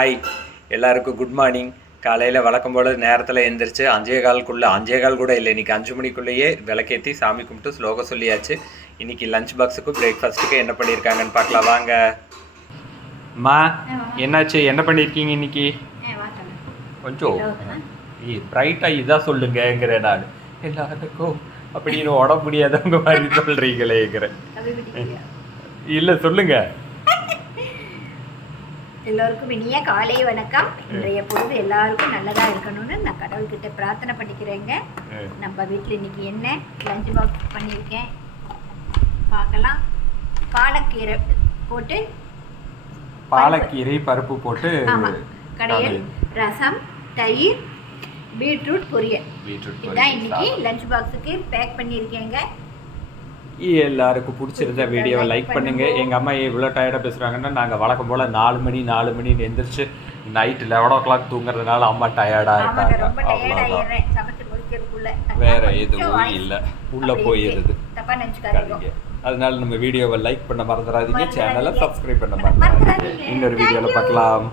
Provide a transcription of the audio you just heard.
Hi எல்லாருக்கும் good morning. காலையில் வழக்கம் போல் நேரத்தில் எழுந்திரிச்சு 5:15 கூட இல்லை, இன்றைக்கி 5 மணிக்குள்ளேயே விளக்கேற்றி சாமி கும்பிட்டு ஸ்லோகம் சொல்லியாச்சு. இன்றைக்கி லஞ்ச் பாக்ஸுக்கும் பிரேக்ஃபாஸ்ட்டுக்கு என்ன பண்ணியிருக்காங்கன்னு பார்க்கலாம் வாங்க. அம்மா என்னாச்சு, என்ன பண்ணியிருக்கீங்க இன்னைக்கு? கொஞ்சம் ப்ரைட்டாக இதாக சொல்லுங்கங்கிற நான் எல்லாருக்கும் அப்படின்னு உடம்பு முடியாதவங்க மாதிரி சொல்கிறீங்களேங்கிற. இல்லை சொல்லுங்கள். எல்லோருக்கும் இனிய காலை வணக்கம். இன்றைய பொழுது எல்லாருக்கும் நல்லதாக இருக்கணும்னு நான் கடவுள்கிட்ட பிரார்த்தனை பண்ணிக்கிறேங்க. நம்ம வீட்டில் இன்னைக்கு என்ன லஞ்ச் பாக்ஸ் பண்ணியிருக்கேன் பார்க்கலாம். பாலக்கீரை போட்டு, பாலக்கீரை பருப்பு போட்டு, கடையில் ரசம், தயிர், பீட்ரூட் பொரியல். இதுதான் இன்னைக்கு லஞ்ச் பாக்ஸுக்கு பேக் பண்ணியிருக்கேங்க. எல்லாருக்கும் பிடிச்சிருந்த வீடியோவை லைக் பண்ணுங்கள். எங்கள் அம்மா இவ்வளோ டயர்டாக பேசுகிறாங்கன்னா, நாங்கள் வழக்கம் போல் 4 மணி எழுந்திரிச்சு நைட்டு 11 o'clock தூங்குறதுனால அம்மா டயர்டாக இருக்காங்க. வேறு எதுவும் இல்லை, உள்ளே போயிடுது. அதனால நம்ம வீடியோவை லைக் பண்ண மறந்துடாதீங்க, சேனலை சப்ஸ்கிரைப் பண்ண மறந்துடாதீங்க. இன்னொரு வீடியோவில் பார்க்கலாம்.